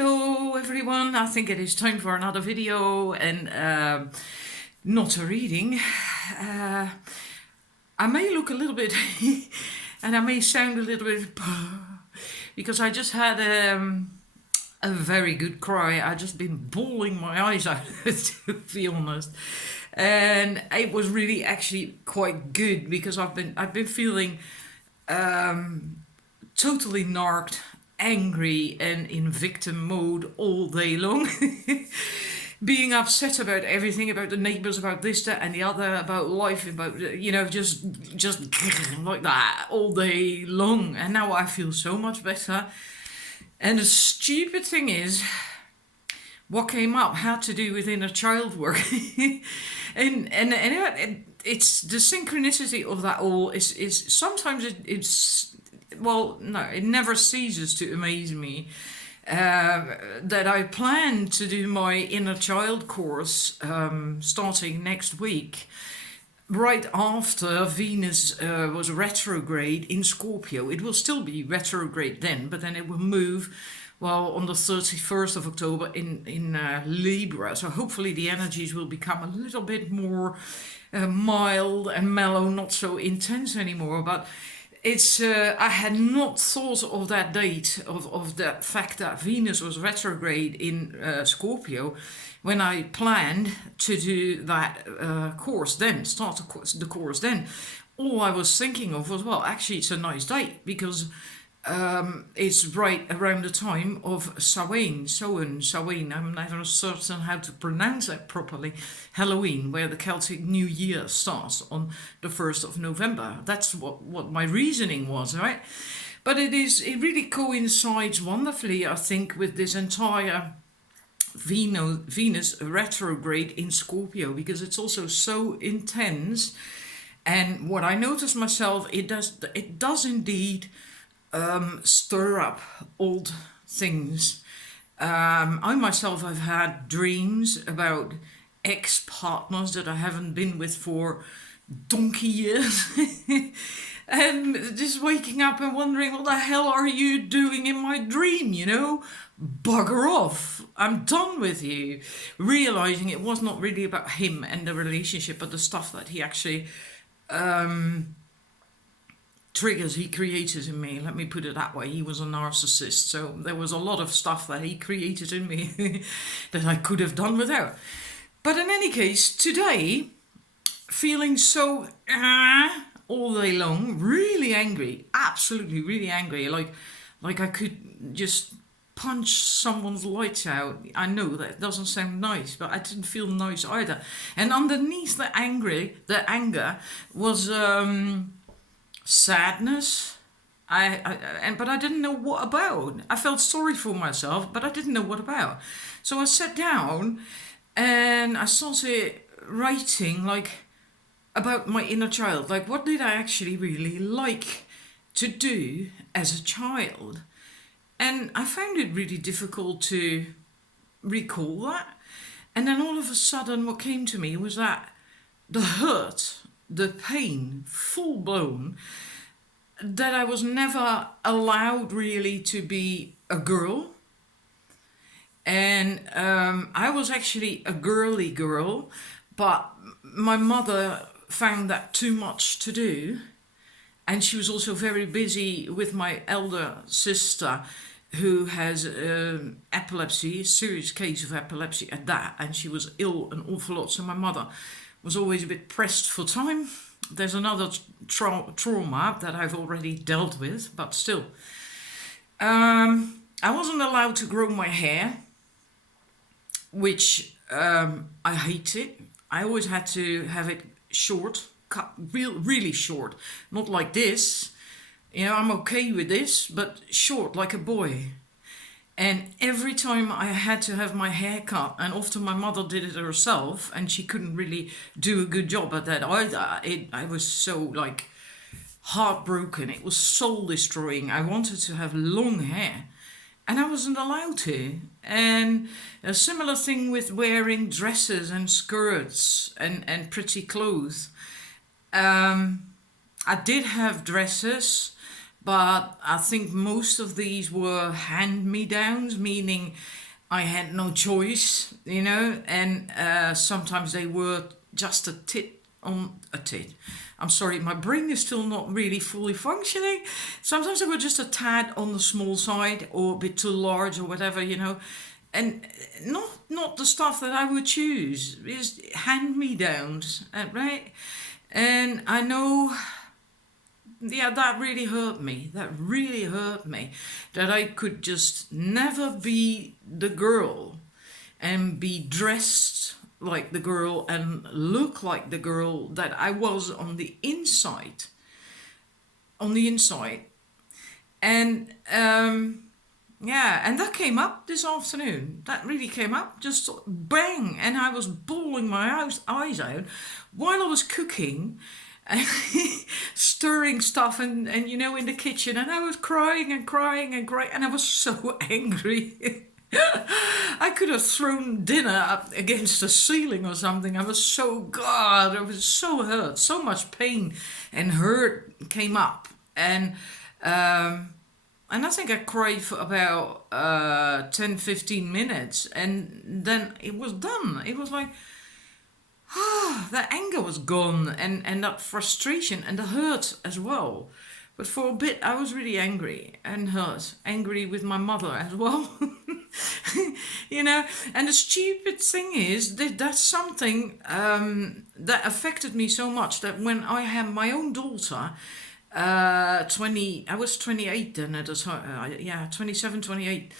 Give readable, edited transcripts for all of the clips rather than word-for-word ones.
Hello everyone, I think it is time for another video and not a reading. I may look a little bit and I may sound a little bit because I just had a very good cry. I just been bawling my eyes out to be honest, and it was really actually quite good because I've been feeling totally narked, angry and in victim mode all day long. Being upset about everything, about the neighbors, about this, that and the other, about life, about, just like that all day long. And now I feel so much better. And the stupid thing is, what came up had to do with inner child work. and it's the synchronicity of that all is sometimes it's well, no, it never ceases to amaze me that I plan to do my inner child course starting next week, right after Venus was retrograde in Scorpio. It will still be retrograde then, but then it will move, well, on the 31st of October in Libra. So hopefully the energies will become a little bit more mild and mellow, not so intense anymore. But it's I had not thought of that date, of the fact that Venus was retrograde in Scorpio when I planned to do that course then, start the course then. All I was thinking of was, well, actually it's a nice date because it's right around the time of Samhain. I'm never certain how to pronounce that properly. Halloween, where the Celtic New Year starts on the 1st of November. That's what my reasoning was, right? But it really coincides wonderfully, I think, with this entire Venus retrograde in Scorpio, because it's also so intense. And what I noticed myself, it does indeed stir up old things. I myself have had dreams about ex-partners that I haven't been with for donkey years. And just waking up and wondering, what the hell are you doing in my dream, Bugger off. I'm done with you. Realizing it was not really about him and the relationship, but the stuff that he actually triggers he created in me. Let me put it that way. He was a narcissist, so there was a lot of stuff that he created in me that I could have done without. But in any case, today, feeling so all day long, really angry, absolutely really angry, like I could just punch someone's lights out. I know that doesn't sound nice, but I didn't feel nice either. And underneath the anger was sadness. But I didn't know what about. I felt sorry for myself, but I didn't know what about. So I sat down and I started writing about my inner child. What did I actually really like to do as a child? And I found it really difficult to recall that. And then all of a sudden what came to me was that the hurt, the pain, full blown, that I was never allowed really to be a girl. And I was actually a girly girl, but my mother found that too much to do. And she was also very busy with my elder sister, who has epilepsy, a serious case of epilepsy at that. And she was ill an awful lot. So my mother was always a bit pressed for time. There's another trauma that I've already dealt with, but still. I wasn't allowed to grow my hair, which I hated. I always had to have it short, cut really short, not like this. I'm okay with this, but short like a boy. And every time I had to have my hair cut, and often my mother did it herself, and she couldn't really do a good job at that either. I was so heartbroken. It was soul destroying. I wanted to have long hair, and I wasn't allowed to. And a similar thing with wearing dresses and skirts and pretty clothes. I did have dresses, but I think most of these were hand-me-downs, meaning I had no choice, and sometimes they were just a tit on a tit. I'm sorry, my brain is still not really fully functioning. Sometimes they were just a tad on the small side or a bit too large or whatever, and not the stuff that I would choose. Is hand-me-downs, right? And I know, yeah, that really hurt me. That really hurt me. That I could just never be the girl and be dressed like the girl and look like the girl that I was on the inside. On the inside. And yeah, and that came up this afternoon. That really came up, just bang, and I was bawling my eyes out while I was cooking, and stirring stuff, and in the kitchen, and I was crying and crying and crying, and I was so angry. I could have thrown dinner up against the ceiling or something. I was so, God, I was so hurt. So much pain and hurt came up, and I think I cried for about 10-15 minutes, and then it was done. It was like, the anger was gone, and that frustration and the hurt as well. But for a bit, I was really angry and hurt. Angry with my mother as well. And the stupid thing is that that's something that affected me so much that when I had my own daughter, I was 28 then at the time, 27, 28.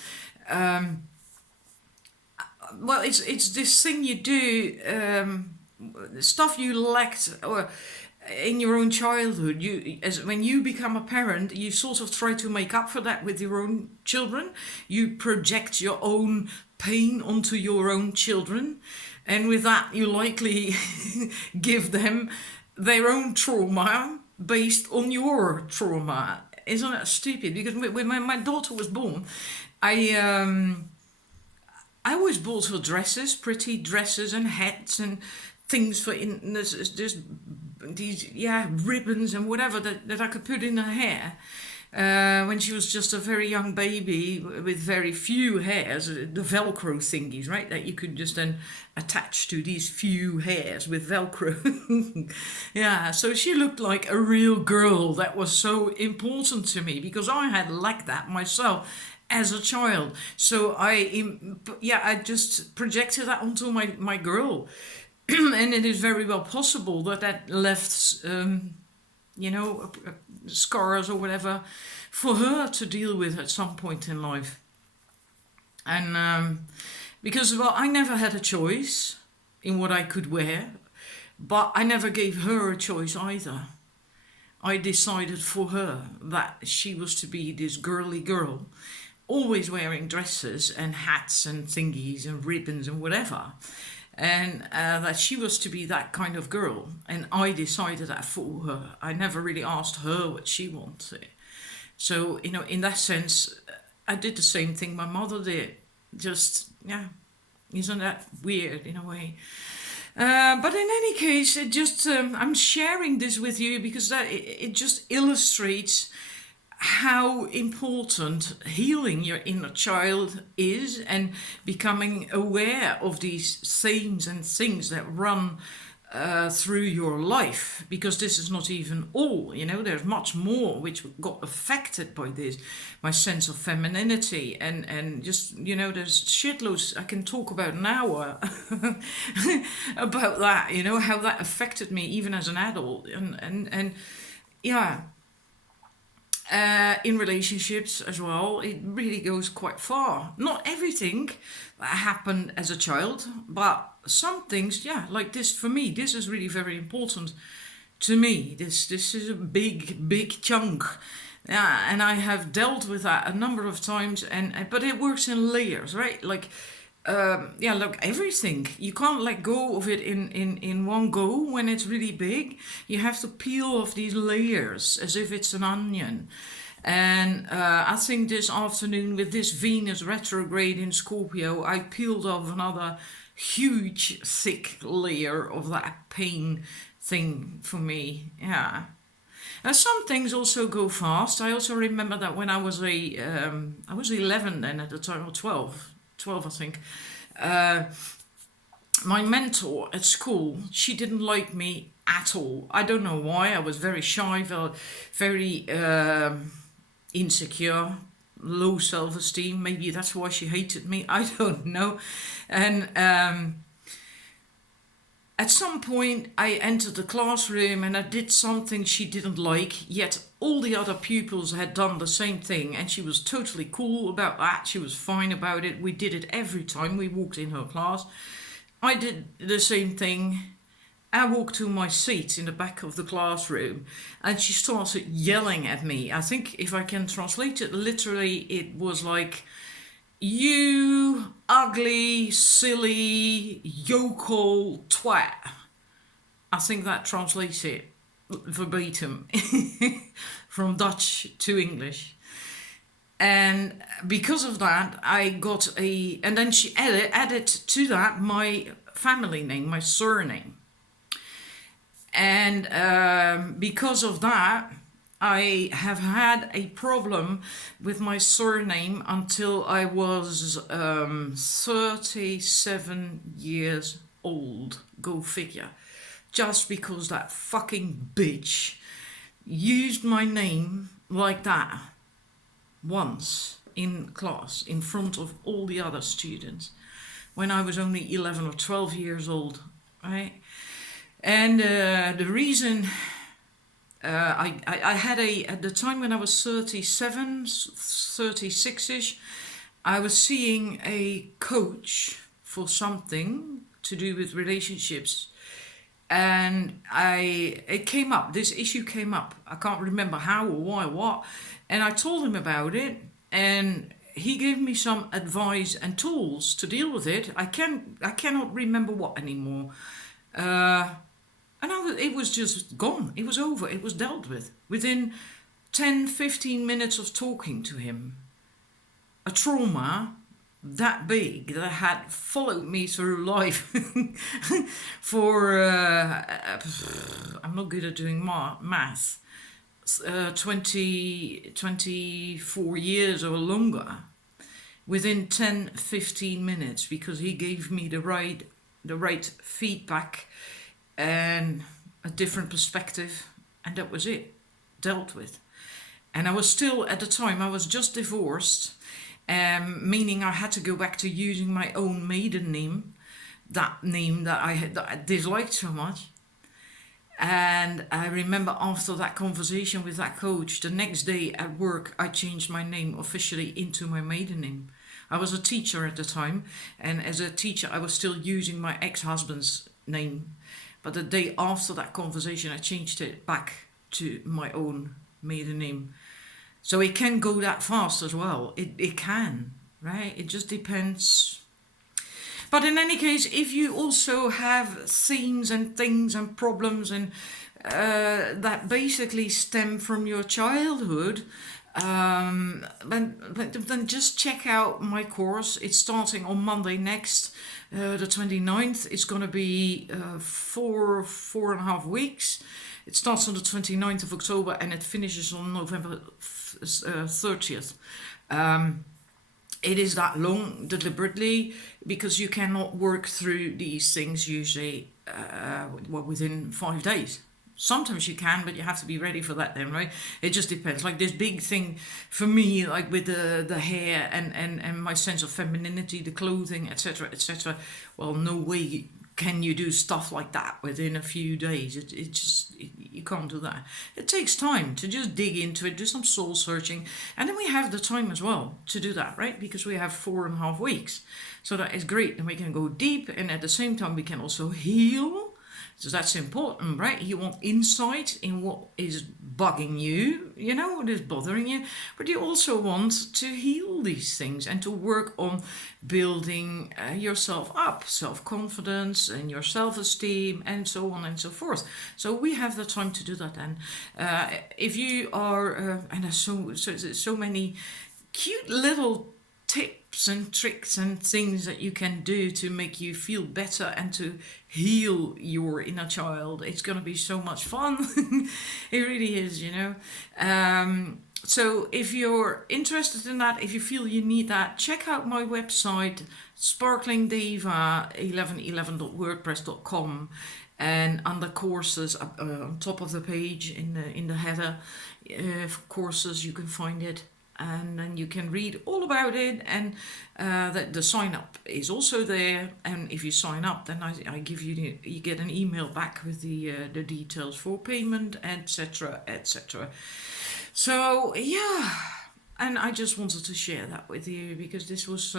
Well, it's this thing you do, stuff you lacked or in your own childhood. When you become a parent, you sort of try to make up for that with your own children. You project your own pain onto your own children, and with that you likely give them their own trauma based on your trauma. Isn't that stupid? Because when my daughter was born, I always bought her dresses, pretty dresses and hats and things for there's these ribbons and whatever that I could put in her hair. When she was just a very young baby with very few hairs, the Velcro thingies, right? That you could just then attach to these few hairs with Velcro. Yeah, so she looked like a real girl. That was so important to me because I had lacked that myself as a child. So I just projected that onto my girl. And it is very well possible that left scars or whatever for her to deal with at some point in life. And because, well, I never had a choice in what I could wear, but I never gave her a choice either. I decided for her that she was to be this girly girl, always wearing dresses and hats and thingies and ribbons and whatever. And that she was to be that kind of girl. And I decided that for her. I never really asked her what she wanted. So, in that sense, I did the same thing my mother did. Just, isn't that weird in a way? But in any case, it just I'm sharing this with you because it just illustrates how important healing your inner child is and becoming aware of these themes and things that run through your life, because this is not even all, there's much more which got affected by this. My sense of femininity and just, there's shitloads I can talk about an hour about that, how that affected me even as an adult and yeah. In relationships as well, it really goes quite far. Not everything that happened as a child, but some things, like this for me, this is really very important to me. This is a big chunk. Yeah, and I have dealt with that a number of times, but it works in layers, right? Like, look, everything. You can't let go of it in one go when it's really big. You have to peel off these layers as if it's an onion. And I think this afternoon with this Venus retrograde in Scorpio, I peeled off another huge, thick layer of that pain thing for me. Yeah. Some things also go fast. I also remember that when I was 11 then at the time, or 12 I think. Uh, my mentor at school, she didn't like me at all. I don't know why. I was very shy, very insecure, low self-esteem. Maybe that's why she hated me. I don't know. And at some point, I entered the classroom and I did something she didn't like, yet all the other pupils had done the same thing, and she was totally cool about that. She was fine about it. We did it every time we walked in her class. I did the same thing. I walked to my seat in the back of the classroom and she started yelling at me. I think if I can translate it literally, it was like, "You ugly, silly, yokel twat." I think that translates it verbatim from Dutch to English. And because of that, I got and then she added to that my family name, my surname. And because of that, I have had a problem with my surname until I was 37 years old. Go figure. Just because that fucking bitch used my name like that once in class in front of all the other students when I was only 11 or 12 years old, right? And the reason I had at the time when I was 37, 36-ish, I was seeing a coach for something to do with relationships. And this issue came up. I can't remember how or why, what. And I told him about it, and he gave me some advice and tools to deal with it. I cannot remember what anymore. It was just gone. It was over. It was dealt with. Within 10, 15 minutes of talking to him. A trauma that big that had followed me through life for, I'm not good at doing math, 24 years or longer. Within 10, 15 minutes, because he gave me the right feedback and a different perspective, and that was it, dealt with. And I was still, at the time, I was just divorced, meaning I had to go back to using my own maiden name, that name that I disliked so much. And I remember after that conversation with that coach, the next day at work, I changed my name officially into my maiden name. I was a teacher at the time, and as a teacher, I was still using my ex-husband's name. But the day after that conversation, I changed it back to my own maiden name. So it can go that fast as well. It can, right? It just depends. But in any case, if you also have themes and things and problems and that basically stem from your childhood, then just check out my course. It's starting on Monday next, the 29th. It's going to be 4.5 weeks. It starts on the 29th of October and it finishes on November 30th. It is that long deliberately because you cannot work through these things usually within 5 days. Sometimes you can, but you have to be ready for that then, right? It just depends. Like this big thing for me, like with the hair and my sense of femininity, the clothing, etc., etc. Well, no way can you do stuff like that within a few days. You can't do that. It takes time to just dig into it, do some soul searching, and then we have the time as well to do that, right? Because we have 4.5 weeks. So that is great. And we can go deep, and at the same time we can also heal. So that's important, right? You want insight in what is bugging you, what is bothering you. But you also want to heal these things and to work on building yourself up, self-confidence and your self-esteem and so on and so forth. So we have the time to do that. And if you are, and there's so many cute little tips and tricks and things that you can do to make you feel better and to heal your inner child. It's going to be so much fun. It really is, you know. So if you're interested in that, if you feel you need that, check out my website, sparklingdiva1111.wordpress.com, and under courses, on top of the page in the header, courses, you can find it. And then you can read all about it, and the sign up is also there. And if you sign up, then I give you you get an email back with the details for payment, etc., etc. So yeah, and I just wanted to share that with you because this was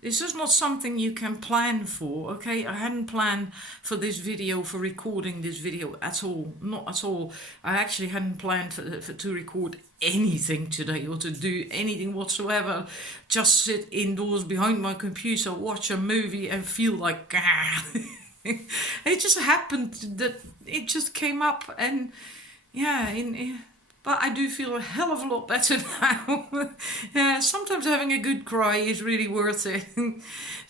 this is not something you can plan for. Okay, I hadn't planned for this video, for recording this video at all, not at all. I actually hadn't planned to record anything today or to do anything whatsoever. Just sit indoors behind my computer, watch a movie and feel like it just happened that it just came up, and but I do feel a hell of a lot better now. Yeah, sometimes having a good cry is really worth it.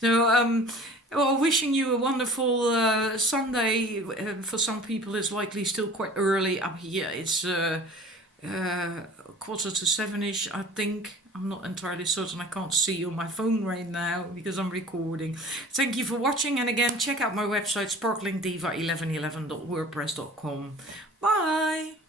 So, well, wishing you a wonderful Sunday. For some people, it's likely still quite early up here. It's 6:45-ish, I think. I'm not entirely certain. I can't see on my phone right now because I'm recording. Thank you for watching. And again, check out my website, sparklingdiva1111.wordpress.com. Bye.